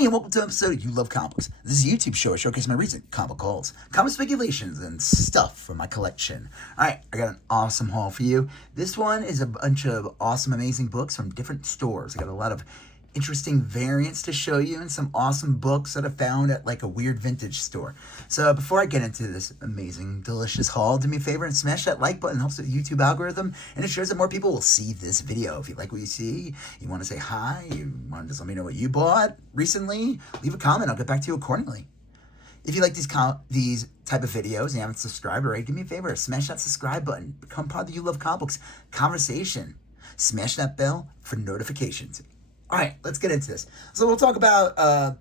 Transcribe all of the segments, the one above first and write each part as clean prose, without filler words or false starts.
Hey, and welcome to an episode of You Love Comics. This is a YouTube show. I showcase my recent comic hauls, comic speculations, and stuff from my collection. Alright, I got an awesome haul for you. This one is a bunch of awesome, amazing books from different stores. I got a lot of interesting variants to show you and some awesome books that I found at like a weird vintage store. So before I get into this amazing, delicious haul, do me a favor and smash that like button. It helps with the YouTube algorithm and it shows that more people will see this video. If you like what you see, you want to say hi, you want to just let me know what you bought recently, leave a comment. I'll get back to you accordingly. If you like these type of videos and you haven't subscribed already, do me a favor, smash that subscribe button. Become part of the You Love Comics conversation. Smash that bell for notifications. All right, let's get into this. So we'll talk about a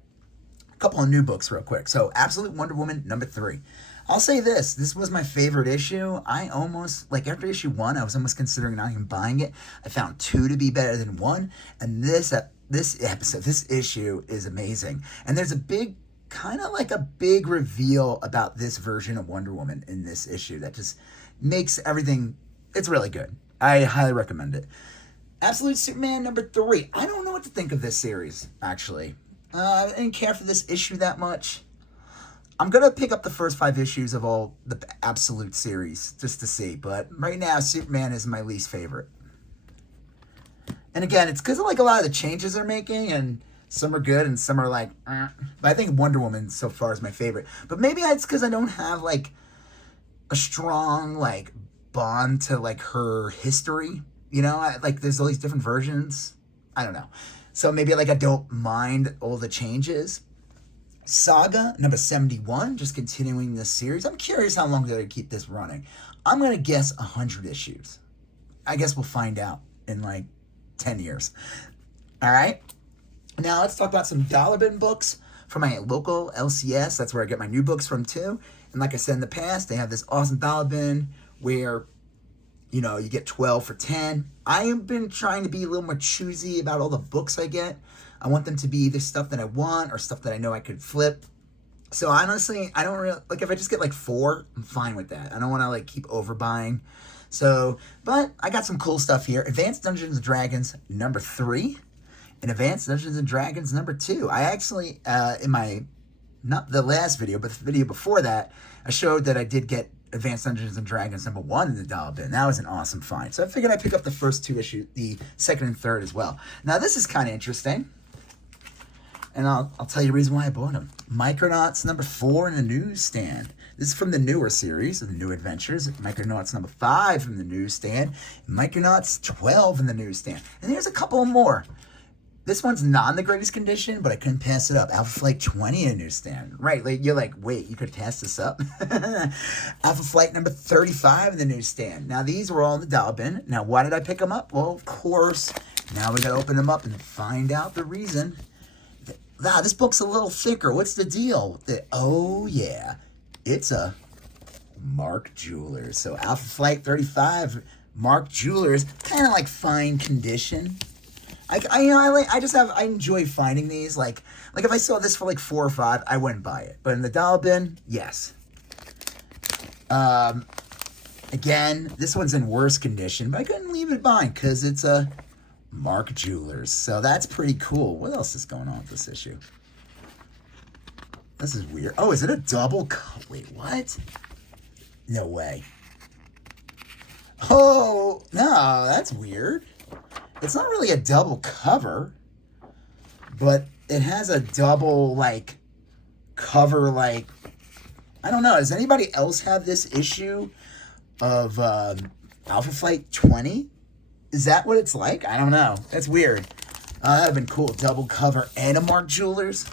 couple of new books real quick. So Absolute Wonder Woman #3. I'll say this was my favorite issue. I almost, like after issue 1, I was almost considering not even buying it. I found 2 to be better than 1. And this issue is amazing. And there's a big, kind of like a big reveal about this version of Wonder Woman in this issue that just makes everything, it's really good. I highly recommend it. Absolute Superman #3. I don't know what to think of this series, actually. I didn't care for this issue that much. I'm going to pick up the first 5 issues of all the Absolute series just to see. But right now, Superman is my least favorite. And again, it's because of like a lot of the changes they're making. And some are good and some are like, But I think Wonder Woman so far is my favorite. But maybe it's because I don't have like a strong like bond to like her history. You know, like there's all these different versions. I don't know. So maybe like I don't mind all the changes. Saga #71, just continuing this series. I'm curious how long they're going to keep this running. I'm going to guess 100 issues. I guess we'll find out in like 10 years. All right. Now let's talk about some dollar bin books from my local LCS. That's where I get my new books from too. And like I said in the past, they have this awesome dollar bin where you know, you get 12 for 10. I have been trying to be a little more choosy about all the books I get. I want them to be either stuff that I want or stuff that I know I could flip. So honestly, I don't really, like if I just get like 4, I'm fine with that. I don't want to like keep overbuying. So, but I got some cool stuff here. Advanced Dungeons and Dragons #3 and Advanced Dungeons and Dragons #2. I actually, in my, not the last video, but the video before that, I showed that I did get Advanced Dungeons and Dragons #1 in the dollar bin. That was an awesome find. So I figured I'd pick up the first 2 issues, the second and third as well. Now this is kind of interesting. And I'll tell you the reason why I bought them. Micronauts #4 in the newsstand. This is from the newer series of the New Adventures. Micronauts #5 from the newsstand. Micronauts 12 in the newsstand. And there's a couple more. This one's not in the greatest condition, but I couldn't pass it up. Alpha Flight 20 in a newsstand. Right, like, you're like, wait, you could pass this up? Alpha Flight #35 in the newsstand. Now, these were all in the dollar bin. Now, why did I pick them up? Well, of course, now we got to open them up and find out the reason. Wow, this book's a little thicker. What's the deal? Oh, yeah. It's a Mark Jewelers. So, Alpha Flight 35, Mark Jewelers, kind of like fine condition. I enjoy finding these. Like if I saw this for like 4 or 5, I wouldn't buy it. But in the dollar bin, yes. Again, this one's in worse condition, but I couldn't leave it behind because it's a Mark Jewelers. So that's pretty cool. What else is going on with this issue? This is weird. Oh, is it a double cut? Wait, what? No way. Oh, no, that's weird. It's not really a double cover, but it has a double, like, cover, like, I don't know. Does anybody else have this issue of Alpha Flight 20? Is that what it's like? I don't know. That's weird. That would have been cool. Double cover and a Mark Jewelers.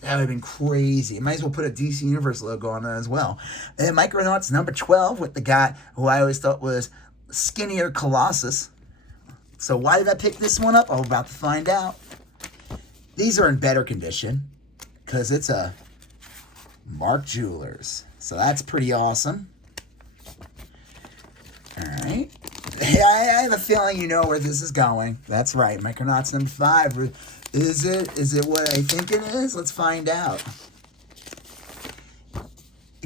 That would have been crazy. Might as well put a DC Universe logo on it as well. And Micronauts #12 with the guy who I always thought was skinnier Colossus. So why did I pick this one up? I'm about to find out. These are in better condition because it's a Mark Jewelers. So that's pretty awesome. All right. I have a feeling you know where this is going. That's right. Micronauts #5. Is it what I think it is? Let's find out.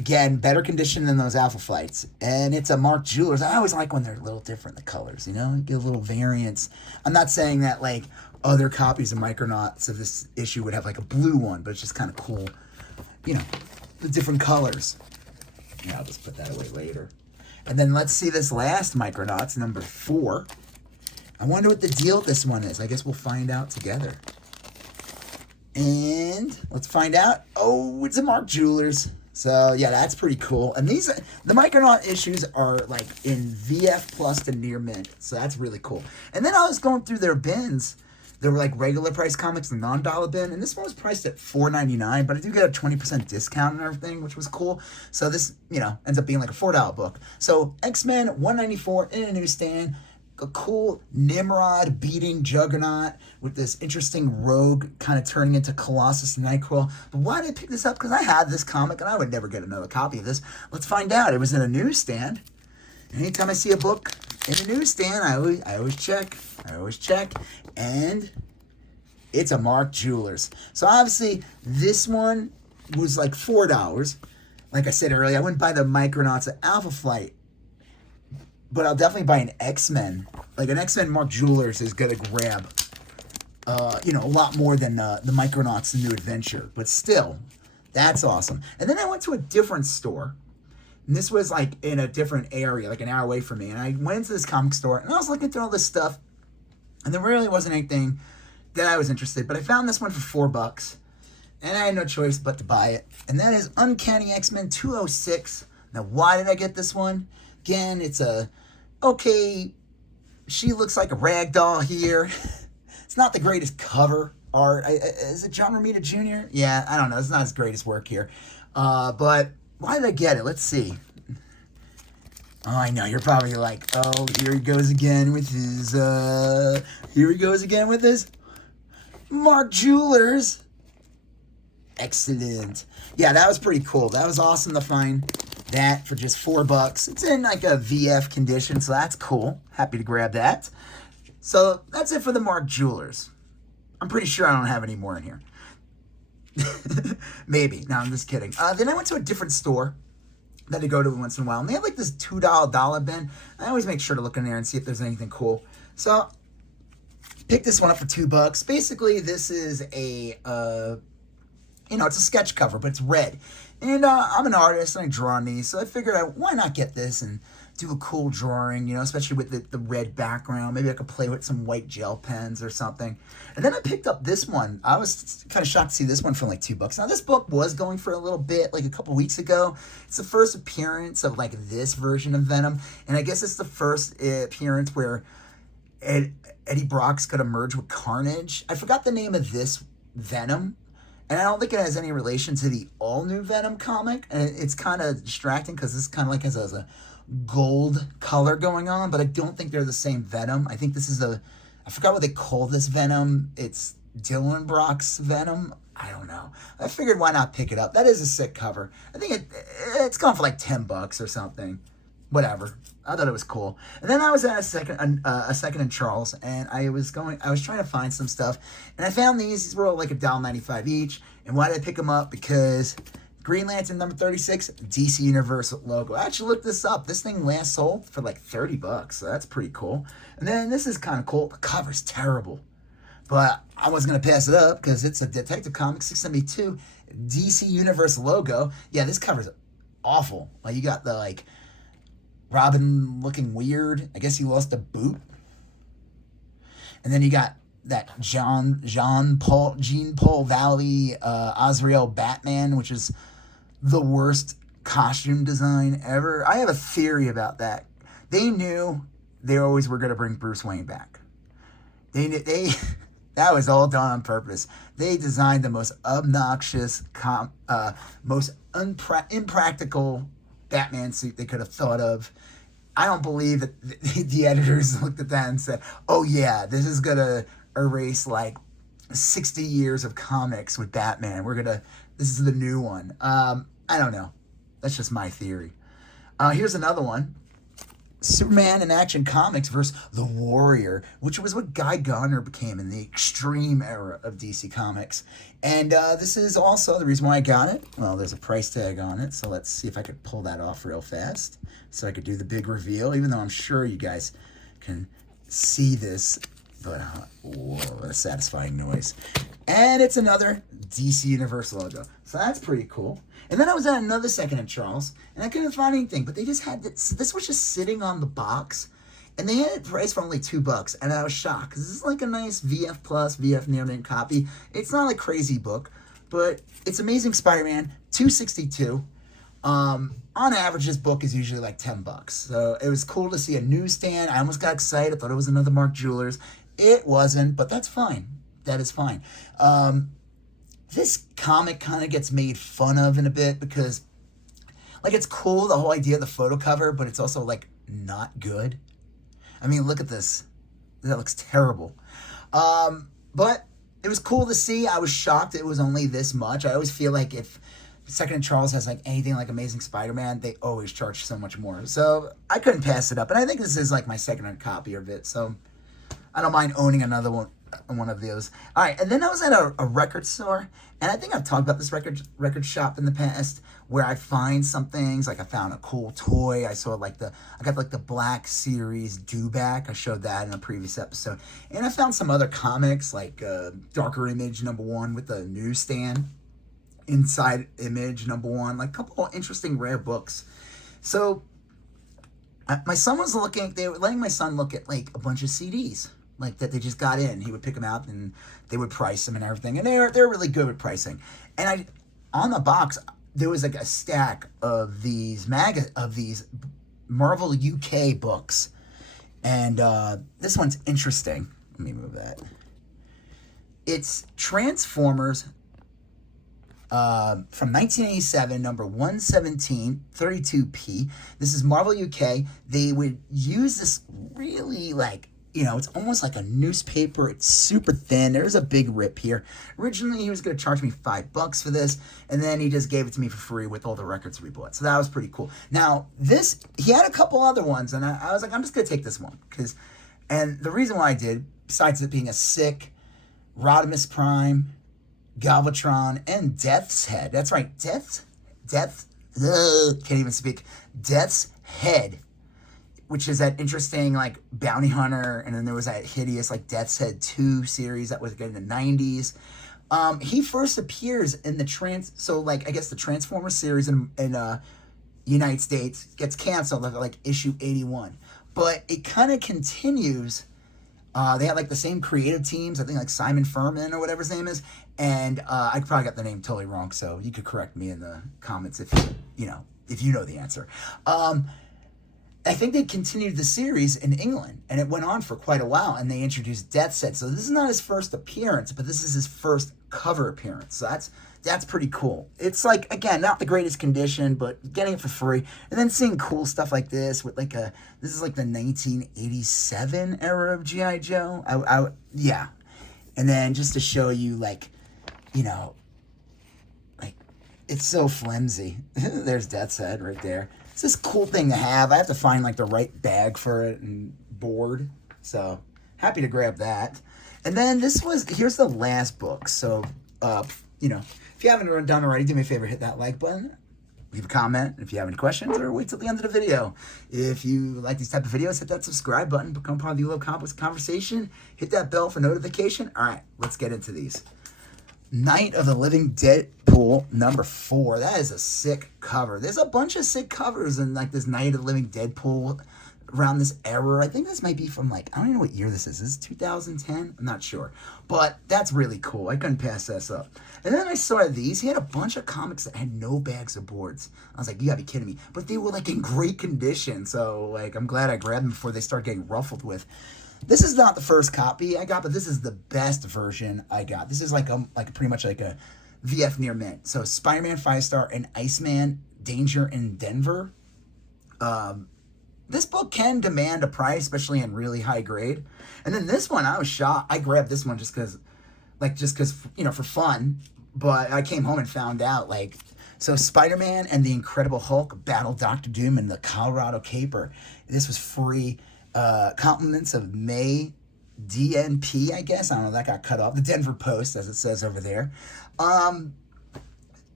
Again, better condition than those Alpha Flights. And it's a Mark Jewelers. I always like when they're a little different, the colors, you know? Get a little variance. I'm not saying that, like, other copies of Micronauts of this issue would have, like, a blue one, but it's just kind of cool. You know, the different colors. Yeah, I'll just put that away later. And then let's see this last Micronauts, number 4. I wonder what the deal with this one is. I guess we'll find out together. And let's find out. Oh, it's a Mark Jewelers. So, yeah, that's pretty cool. And these, the Micronaut issues are, like, in VF Plus to near mint. So that's really cool. And then I was going through their bins. There were, like, regular price comics, the non-dollar bin. And this one was priced at $4.99. But I do get a 20% discount and everything, which was cool. So this, you know, ends up being, like, a $4 book. So X-Men, $1.94 in a newsstand. A cool Nimrod beating Juggernaut with this interesting rogue kind of turning into Colossus and Nightcrawler. But why did I pick this up? Because I had this comic and I would never get another copy of this. Let's find out. It was in a newsstand. Anytime I see a book in a newsstand, I always check. And it's a Mark Jewelers. So obviously this one was like $4. Like I said earlier, I wouldn't buy the Micronauts at Alpha Flight. But I'll definitely buy an X-Men. Like, an X-Men Mark Jewelers is going to grab, you know, a lot more than the Micronauts The New Adventure. But still, that's awesome. And then I went to a different store. And this was, like, in a different area, like an hour away from me. And I went into this comic store, and I was looking through all this stuff. And there really wasn't anything that I was interested in. But I found this one for $4. And I had no choice but to buy it. And that is Uncanny X-Men 206. Now, why did I get this one? Again, it's a, okay, she looks like a rag doll here. It's not the greatest cover art. Is it John Romita Jr.? Yeah, I don't know. It's not his greatest work here. But why did I get it? Let's see. Oh, I know. You're probably like, oh, here he goes again with his, Mark Jewelers. Excellent. Yeah, that was pretty cool. That was awesome to find that for just $4. It's in like a VF condition, so that's cool. Happy to grab that. So that's it for the Mark Jewelers. I'm pretty sure I don't have any more in here. Maybe. No, I'm just kidding. Then I went to a different store that I go to once in a while, and they have like this $2 dollar bin. I always make sure to look in there and see if there's anything cool. So pick this one up for $2. Basically, this is a you know, it's a sketch cover, but it's red. And I'm an artist, and I draw on these, so I figured why not get this and do a cool drawing, you know, especially with the red background. Maybe I could play with some white gel pens or something. And then I picked up this one. I was kind of shocked to see this one for like $2. Now, this book was going for a little bit, like a couple weeks ago. It's the first appearance of, like, this version of Venom, and I guess it's the first appearance where Eddie Brock's going to merge with Carnage. I forgot the name of this Venom. And I don't think it has any relation to the all-new Venom comic. And it's kind of distracting because this kind of like has a gold color going on. But I don't think they're the same Venom. I think this is I forgot what they call this Venom. It's Dylan Brock's Venom. I don't know. I figured why not pick it up. That is a sick cover. I think it's gone for like $10 or something. Whatever. I thought it was cool. And then I was at a second in Charles, and I was trying to find some stuff, and I found these. These were all like $1.95 each. And why did I pick them up? Because Green Lantern number 36, DC Universe logo. I actually looked this up. This thing last sold for like $30, so that's pretty cool. And then this is kind of cool. The cover's terrible, but I wasn't gonna pass it up because it's a Detective Comics 672 DC Universe logo. Yeah, this cover's awful. Like, you got the like Robin looking weird. I guess he lost a boot. And then you got that Jean Paul Valley Azrael Batman, which is the worst costume design ever. I have a theory about that. They knew they always were going to bring Bruce Wayne back. They that was all done on purpose. They designed the most obnoxious, most impractical Batman suit they could have thought of. I don't believe that the editors looked at that and said, oh yeah, this is going to erase like 60 years of comics with Batman. This is the new one. I don't know. That's just my theory. Here's another one. Superman in Action Comics versus the Warrior, which was what Guy Gardner became in the extreme era of DC Comics. And this is also the reason why I got it. Well, there's a price tag on it, so let's see if I could pull that off real fast so I could do the big reveal, even though I'm sure you guys can see this. But, whoa, what a satisfying noise. And it's another DC Universe logo. So that's pretty cool. And then I was at another second-hand Charles, and I couldn't find anything. But they just had this was just sitting on the box, and they had it priced for only $2. And I was shocked, because this is like a nice VF Plus, VF Near Mint copy. It's not a crazy book, but it's Amazing Spider-Man, $2.62. On average, this book is usually like $10. So it was cool to see a newsstand. I almost got excited. I thought it was another Mark Jewelers. It wasn't, but that's fine. That is fine. This comic kind of gets made fun of in a bit because, like, it's cool, the whole idea of the photo cover, but it's also, like, not good. I mean, look at this. That looks terrible. But it was cool to see. I was shocked it was only this much. I always feel like if Second Charles has, like, anything like Amazing Spider-Man, they always charge so much more. So I couldn't pass it up. And I think this is, like, my second-hand copy of it. So I don't mind owning another one of those. All right, and then I was at a record store, and I think I've talked about this record shop in the past, where I find some things. Like I found a cool toy. I got like the Black Series Dewback. I showed that in a previous episode, and I found some other comics like Darker Image #1 with the newsstand, Inside Image #1, like a couple of interesting rare books. So my son was looking. They were letting my son look at like a bunch of CDs. Like that they just got in. He would pick them out and they would price them and everything. And they're really good with pricing. And on the box, there was like a stack of these Marvel UK books. And this one's interesting. Let me move that. It's Transformers from 1987, number 117, 32p. This is Marvel UK. They would use this really like, it's almost like a newspaper. It's super thin. There's a big rip here. Originally, he was going to charge me $5 for this, and then he just gave it to me for free with all the records we bought. So that was pretty cool. Now, he had a couple other ones, and I was like, I'm just going to take this one. And the reason why I did, besides it being a sick Rodimus Prime, Galvatron, and Death's Head. That's right, can't even speak. Death's Head, which is that interesting, like, bounty hunter, and then there was that hideous, like, Death's Head 2 series that was good in the 90s. He first appears in the the Transformers series in United States gets canceled, like, issue 81. But it kind of continues. They had, like, the same creative teams, I think, like, Simon Furman or whatever his name is, and I probably got the name totally wrong, so you could correct me in the comments if you know the answer. I think they continued the series in England, and it went on for quite a while, and they introduced Death's Head. So this is not his first appearance, but this is his first cover appearance. So that's pretty cool. It's like, again, not the greatest condition, but getting it for free, and then seeing cool stuff like this with like this is like the 1987 era of G.I. Joe. Yeah. And then just to show you, like, like, it's so flimsy. There's Death's Head right there. It's this cool thing to have. I have to find, like, the right bag for it and board. So, happy to grab that. And then here's the last book. So, if you haven't done already, do me a favor, hit that like button. Leave a comment if you have any questions, or wait till the end of the video. If you like these type of videos, hit that subscribe button, become part of the Love Comics conversation, hit that bell for notification. All right, let's get into these. Night of the Living Deadpool #4. That is a sick cover. There's a bunch of sick covers in, like, this Night of the Living Deadpool around this era. I think this might be from, like, I don't even know what year this is. Is this 2010? I'm not sure. But that's really cool. I couldn't pass this up. And then I saw these. He had a bunch of comics that had no bags or boards. I was like, you gotta be kidding me. But they were, like, in great condition. So, like, I'm glad I grabbed them before they start getting ruffled with. This is not the first copy I got, but this is the best version I got. This is like pretty much like a VF Near Mint. So Spider-Man 5-star and Iceman Danger in Denver. This book can demand a price, especially in really high grade. And then this one, I was shocked. I grabbed this one just because, for fun. But I came home and found out, like, So Spider-Man and the Incredible Hulk battle Doctor Doom in the Colorado Caper. This was free. Compliments of May DNP, I guess. I don't know, that got cut off. The Denver Post, as it says over there.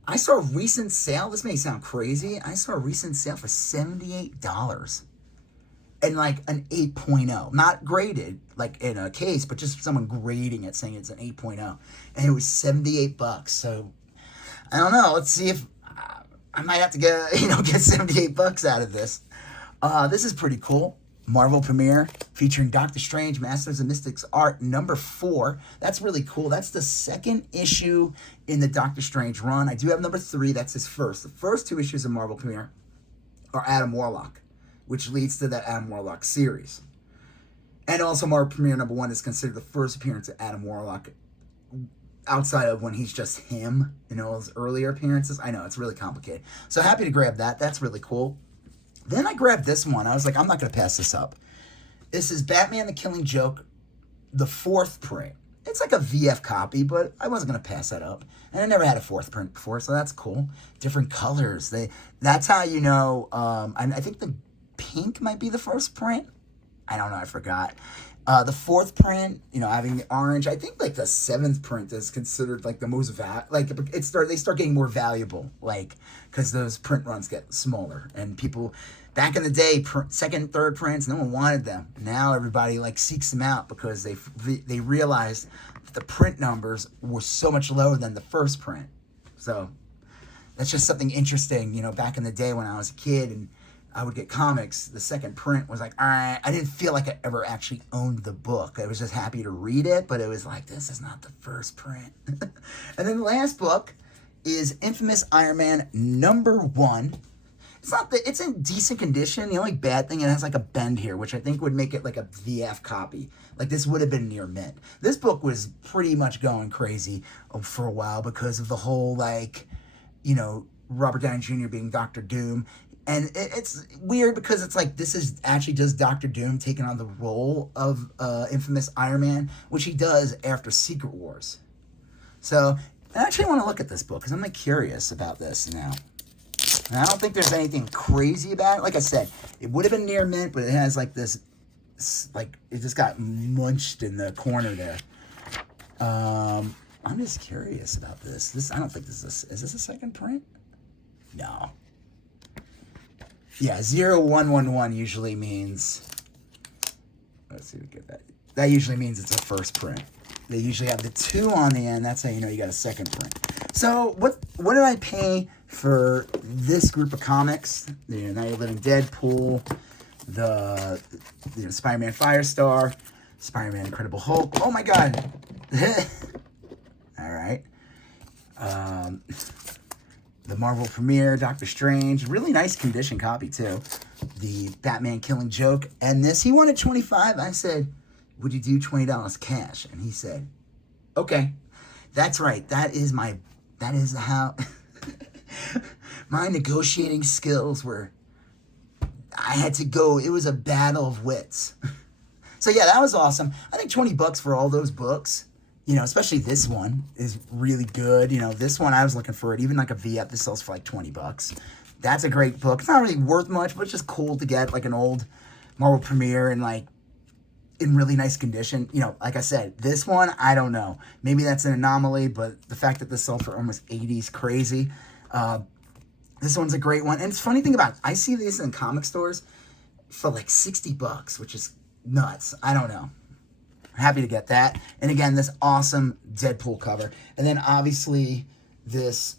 I saw a recent sale. This may sound crazy. I saw a recent sale for $78. And like an 8.0. Not graded, like in a case, but just someone grading it saying it's an 8.0. And it was $78. So, I don't know. Let's see if I might have to get $78 out of this. This is pretty cool. Marvel premiere featuring Doctor Strange, Masters of Mystics Art number 4. That's really cool. That's the second issue in the Doctor Strange run. I do have number 3. That's his first. The first 2 issues of Marvel premiere are Adam Warlock, which leads to the Adam Warlock series. And also Marvel premiere number 1 is considered the first appearance of Adam Warlock outside of when he's just him in all his earlier appearances. I know, it's really complicated. So happy to grab that. That's really cool. Then I grabbed this one. I was like, I'm not going to pass this up. This is Batman the Killing Joke, the 4th print. It's like a VF copy, but I wasn't going to pass that up. And I never had a 4th print before, so that's cool. Different colors. That's how you know. I think the pink might be the first print. I don't know. I forgot. The 4th print, having the orange. I think like the 7th print is considered like the most they start getting more valuable, like because those print runs get smaller and people back in the day, second, third prints, no one wanted them. Now everybody like seeks them out because they realized that the print numbers were so much lower than the first print. So that's just something interesting. Back in the day when I was a kid and I would get comics, the second print was like, all right, I didn't feel like I ever actually owned the book. I was just happy to read it, but it was like, this is not the first print. And then the last book is Infamous Iron Man number 1. It's in decent condition. The only bad thing, it has like a bend here, which I think would make it like a VF copy. Like this would have been near mint. This book was pretty much going crazy for a while because of the whole Robert Downey Jr. being Doctor Doom. And it's weird because it's like this is actually just Doctor Doom taking on the role of Infamous Iron Man, which he does after Secret Wars. So I actually want to look at this book because I'm like curious about this now. And I don't think there's anything crazy about it. Like I said, it would have been near mint, but it has like this, like it just got munched in the corner there. I'm just curious about this. I don't think is this a second print? No. Yeah, 0111 usually means, let's see if we get that. That usually means it's a first print. They usually have the 2 on the end. That's how you know you got a second print. So what did I pay for this group of comics? Now You're Living Deadpool, the Spider-Man Firestar, Spider-Man Incredible Hulk. Oh my God. All right. The Marvel premiere, Doctor Strange, really nice condition copy too. The Batman Killing Joke, and this, he wanted $25. I said, would you do $20 cash? And he said, okay. That's right. That is how my negotiating skills were. I had to go. It was a battle of wits. So yeah, that was awesome. I think $20 for all those books. Especially this one is really good. This one, I was looking for it. Even like a VF, this sells for like $20. That's a great book. It's not really worth much, but it's just cool to get like an old Marvel premiere and like in really nice condition. Like I said, this one, I don't know. Maybe that's an anomaly, but the fact that this sold for almost $80 is crazy. This one's a great one. And it's funny thing about it, I see these in comic stores for like $60, which is nuts. I don't know. Happy to get that. And again, this awesome Deadpool cover. And then obviously this,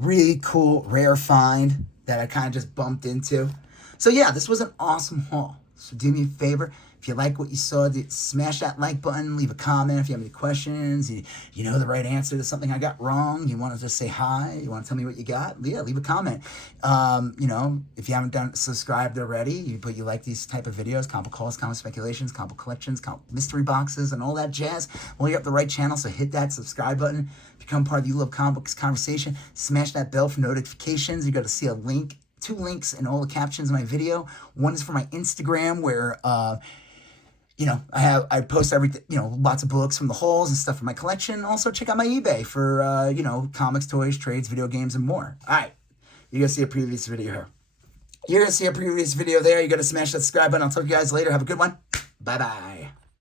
really cool rare find that I kind of just bumped into. So yeah, this was an awesome haul. So do me a favor. If you like what you saw, smash that like button, leave a comment if you have any questions, you know the right answer to something I got wrong, you want to just say hi, you want to tell me what you got, yeah, leave a comment. If you haven't subscribed already, but you like these type of videos, comic calls, comic speculations, comic collections, comic mystery boxes, and all that jazz, well, you're up the right channel, so hit that subscribe button, become part of the You Love Comic Books conversation, smash that bell for notifications. You're going to see a link, 2 links in all the captions of my video. One is for my Instagram, where I post everything, lots of books from the hauls and stuff from my collection. Also, check out my eBay for, comics, toys, trades, video games, and more. All right, you're going to see a previous video here. You're going to see a previous video there. You're going to smash that subscribe button. I'll talk to you guys later. Have a good one. Bye-bye.